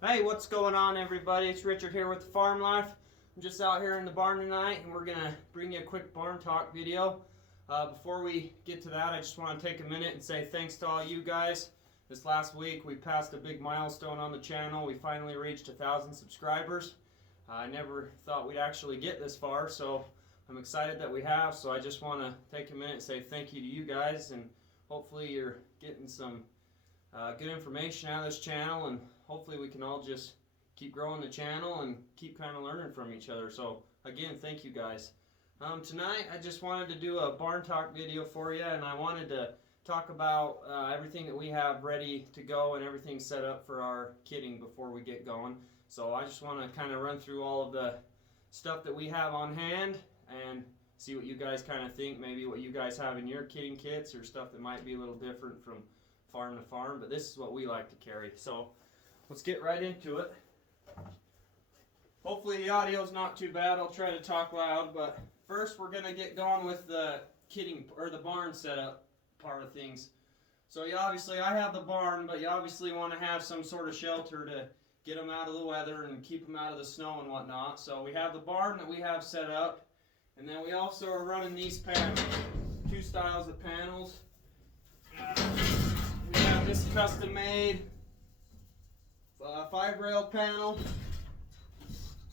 Hey, what's going on, everybody? It's Richard here with the Farm Life. I'm just out here in the barn tonight, and we're gonna bring you a quick barn talk video. Before we get to that, I just want to take a minute and say thanks to all you guys. This last week, we passed a big milestone on the channel. We finally reached 1,000 subscribers. I never thought we'd actually get this far, so I'm excited that we have. So I just want to take a minute and say thank you to you guys, and hopefully you're getting some good information out of this channel, and hopefully we can all just keep growing the channel and keep kind of learning from each other. So again, thank you guys. Tonight I just wanted to do a barn talk video for you, and I wanted to talk about everything that we have ready to go and everything set up for our kidding before we get going. So I just want to kind of run through all of the stuff that we have on hand and see what you guys kind of think, maybe what you guys have in your kidding kits or stuff that might be a little different from farm to farm, but this is what we like to carry. So let's get right into it. Hopefully the audio's not too bad. I'll try to talk loud, but first we're gonna get going with the kidding or the barn setup part of things. So you obviously, I have the barn, but you obviously want to have some sort of shelter to get them out of the weather and keep them out of the snow and whatnot. So we have the barn that we have set up, and then we also are running these panels, two styles of panels. We have this custom made 5-rail panel,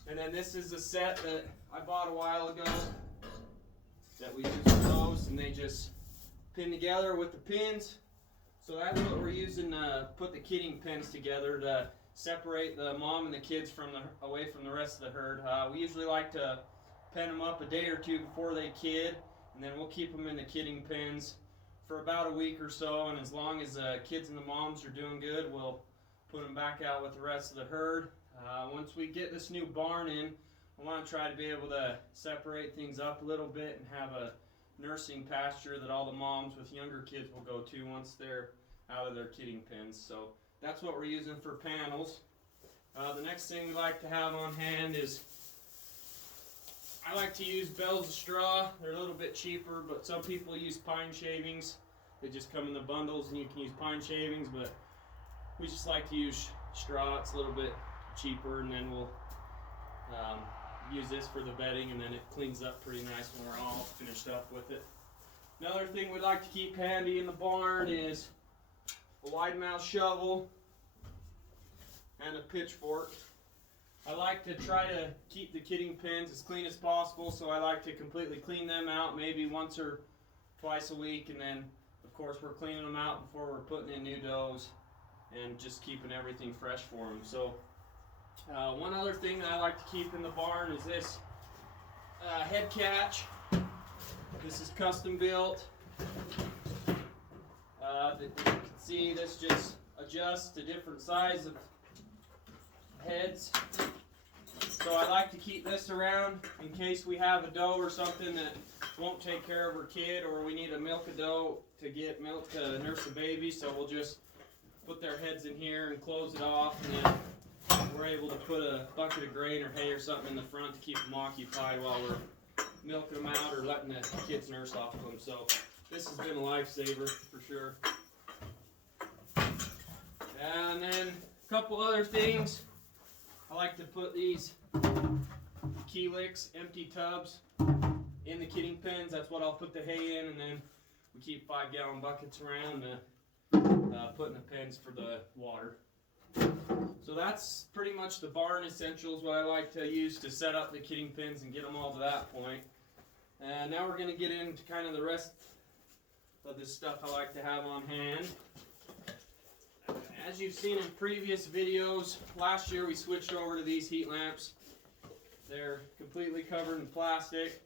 and then this is a set that I bought a while ago that we use for those, and they just pin together with the pins. So that's what we're using to put the kidding pins together to separate the mom and the kids away from the rest of the herd. We usually like to pen them up a day or two before they kid, and then we'll keep them in the kidding pens for about a week or so, and as long as the kids and the moms are doing good, we'll put them back out with the rest of the herd. Once we get this new barn in, I want to try to be able to separate things up a little bit and have a nursing pasture that all the moms with younger kids will go to once they're out of their kidding pens. So that's what we're using for panels. The next thing we like to have on hand is, I like to use bales of straw. They're a little bit cheaper, but some people use pine shavings. They just come in the bundles, and you can use pine shavings, but we just like to use straw. It's a little bit cheaper, and then we'll use this for the bedding, and then it cleans up pretty nice when we're all finished up with it. Another thing we like to keep handy in the barn is a wide mouth shovel and a pitchfork. I like to try to keep the kidding pens as clean as possible, so I like to completely clean them out maybe once or twice a week, and then of course we're cleaning them out before we're putting in new does and just keeping everything fresh for them. So one other thing that I like to keep in the barn is this head catch. This is custom built. You can see this just adjusts to different size of heads. So I like to keep this around in case we have a doe or something that won't take care of her kid, or we need to milk a doe to get milk to nurse a baby. So we'll just put their heads in here and close it off, and then we're able to put a bucket of grain or hay or something in the front to keep them occupied while we're milking them out or letting the kids nurse off of them. So this has been a lifesaver for sure. And then a couple other things. I like to put these Keelix empty tubs in the kidding pens. That's what I'll put the hay in, and then we keep 5-gallon buckets around to put in the pens for the water. So that's pretty much the barn essentials, what I like to use to set up the kidding pens and get them all to that point. And now we're going to get into kind of the rest of this stuff I like to have on hand. As you've seen in previous videos, last year we switched over to these heat lamps. They're completely covered in plastic,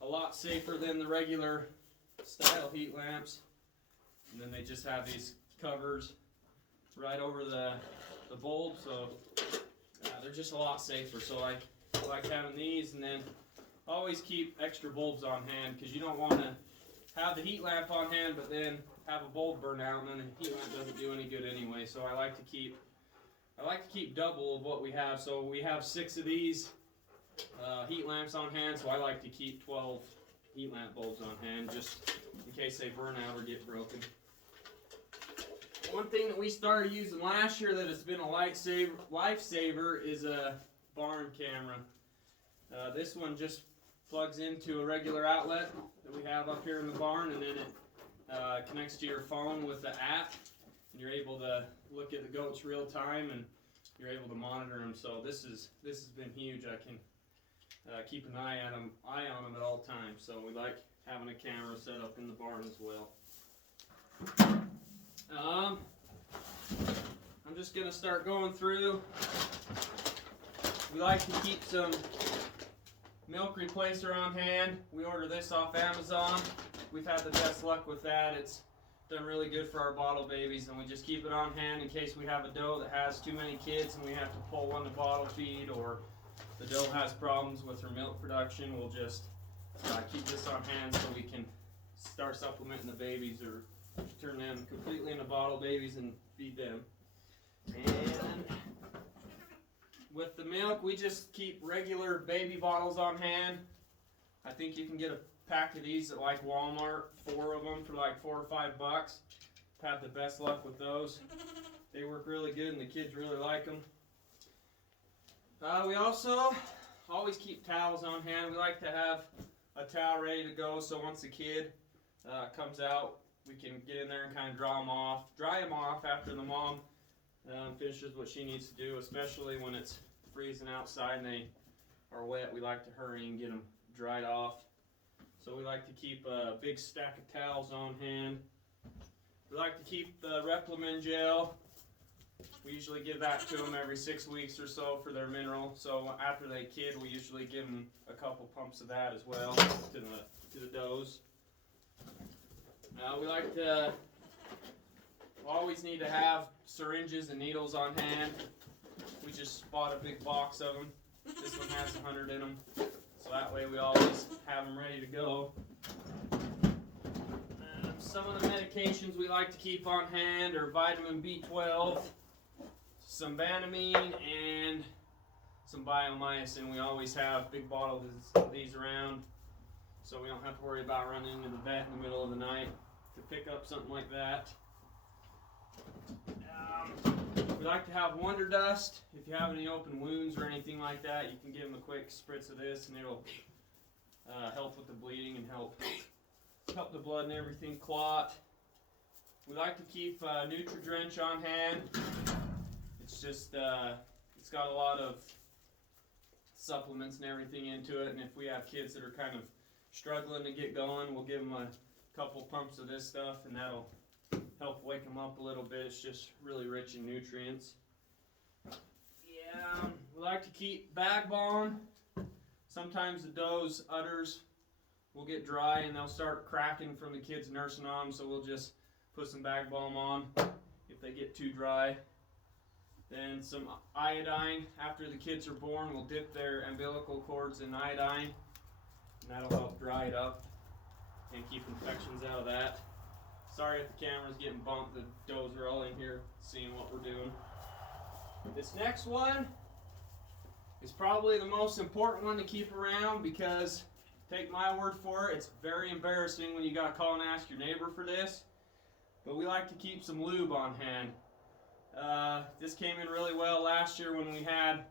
a lot safer than the regular style heat lamps. And then they just have these covers right over the bulb, so they're just a lot safer. So I like having these, and then always keep extra bulbs on hand, because you don't want to have the heat lamp on hand but then have a bulb burn out, and then the heat lamp doesn't do any good anyway. So I like to keep double of what we have. So we have 6 of these heat lamps on hand, so I like to keep 12 heat lamp bulbs on hand just in case they burn out or get broken. One thing that we started using last year that has been a lifesaver is a barn camera. This one just plugs into a regular outlet that we have up here in the barn, and then it connects to your phone with the app, and you're able to look at the goats real time, and you're able to monitor them. So this has been huge. I can keep an eye on them at all times. So we like having a camera set up in the barn as well. I'm just gonna start going through. We like to keep some milk replacer on hand. We order this off Amazon. We've had the best luck with that. It's done really good for our bottle babies, and we just keep it on hand in case we have a doe that has too many kids and we have to pull one to bottle feed, or the doe has problems with her milk production. We'll just keep this on hand so we can start supplementing the babies or turn them completely into bottle babies and feed them. And with the milk, we just keep regular baby bottles on hand. I think you can get a pack of these at like Walmart, 4 of them for like $4 or $5. I've had the best luck with those. They work really good and the kids really like them. We also always keep towels on hand. We like to have a towel ready to go, so once the kid comes out, we can get in there and kind of dry them off after the mom finishes what she needs to do, especially when it's freezing outside and they are wet. We like to hurry and get them dried off. So we like to keep a big stack of towels on hand. We like to keep the Replimen Gel. We usually give that to them every 6 weeks or so for their mineral. So after they kid, we usually give them a couple pumps of that as well to the does. We like to always need to have syringes and needles on hand. We just bought a big box of them. This one has 100 in them, so that way we always have them ready to go. Some of the medications we like to keep on hand are vitamin B12, some Banamine, and some biomycin. We always have big bottles of these around, so we don't have to worry about running into the vet in the middle of the night to pick up something like that. We like to have Wonder Dust. If you have any open wounds or anything like that, you can give them a quick spritz of this, and it'll help with the bleeding and help the blood and everything clot. We like to keep Nutri-Drench on hand. It's just it's got a lot of supplements and everything into it, and if we have kids that are kind of struggling to get going, we'll give them a couple pumps of this stuff, and that'll help wake them up a little bit. It's just really rich in nutrients. Yeah, we like to keep bag balm. Sometimes the doe's udders will get dry and they'll start cracking from the kids nursing on them, so we'll just put some bag balm on if they get too dry. Then some iodine. After the kids are born, we'll dip their umbilical cords in iodine, and that'll help dry it up and keep infections out of that. Sorry if the camera's getting bumped, the does are all in here seeing what we're doing. This next one is probably the most important one to keep around, because, take my word for it, it's very embarrassing when you gotta call and ask your neighbor for this. But we like to keep some lube on hand. This came in really well last year when we had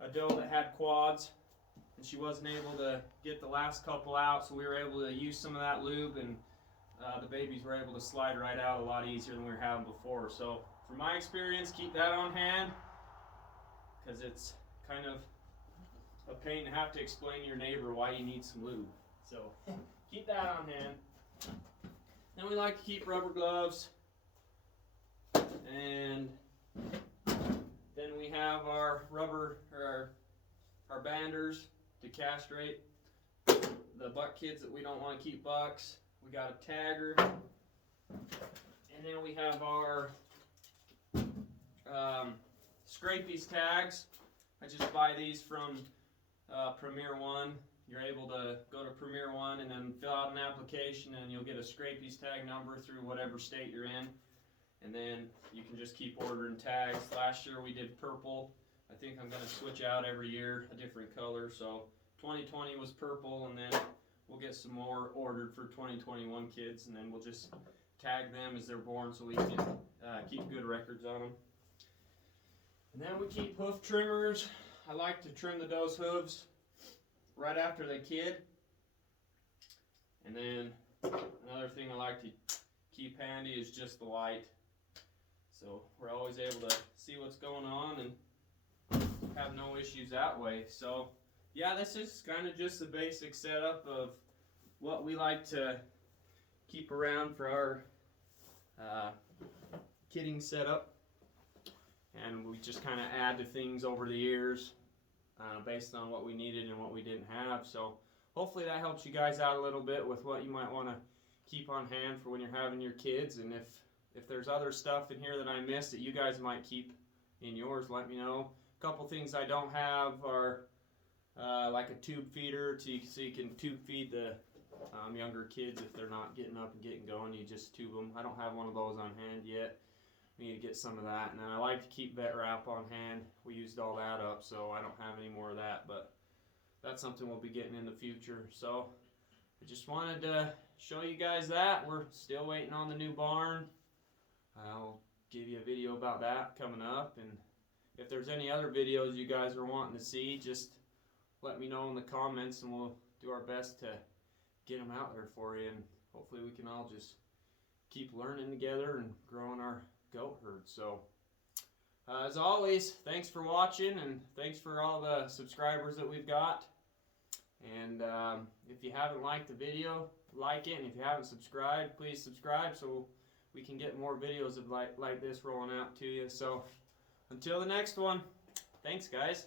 a doe that had quads, and she wasn't able to get the last couple out, so we were able to use some of that lube, and the babies were able to slide right out a lot easier than we were having before. So from my experience, keep that on hand, because it's kind of a pain to have to explain to your neighbor why you need some lube. So keep that on hand. Then we like to keep rubber gloves, and then we have our rubber, or our banders to castrate the buck kids that we don't want to keep bucks. We got a tagger, and then we have our Scrapies tags. I just buy these from Premier One. You're able to go to Premier One and then fill out an application, and you'll get a Scrapies tag number through whatever state you're in, and then you can just keep ordering tags. Last year we did purple. I think I'm going to switch out every year a different color, so 2020 was purple, and then we'll get some more ordered for 2021 kids, and then we'll just tag them as they're born so we can keep good records on them. And then we keep hoof trimmers. I like to trim the doe's hooves right after they kid. And then another thing I like to keep handy is just the light. So we're always able to see what's going on and have no issues that way. So yeah, this is kind of just the basic setup of what we like to keep around for our kidding setup. And we just kind of add to things over the years based on what we needed and what we didn't have. So hopefully that helps you guys out a little bit with what you might want to keep on hand for when you're having your kids. And if there's other stuff in here that I missed that you guys might keep in yours, let me know. A couple things I don't have are like a tube feeder so you can tube feed the younger kids if they're not getting up and getting going. You just tube them. I don't have one of those on hand yet. We need to get some of that. And then I like to keep vet wrap on hand. We used all that up, so I don't have any more of that, but that's something we'll be getting in the future. So I just wanted to show you guys that. We're still waiting on the new barn. I'll give you a video about that coming up, and if there's any other videos you guys are wanting to see, just let me know in the comments and we'll do our best to get them out there for you, and hopefully we can all just keep learning together and growing our goat herd. So as always, thanks for watching, and thanks for all the subscribers that we've got. And if you haven't liked the video, like it, and if you haven't subscribed, please subscribe so we can get more videos of like this rolling out to you. So until the next one, thanks guys.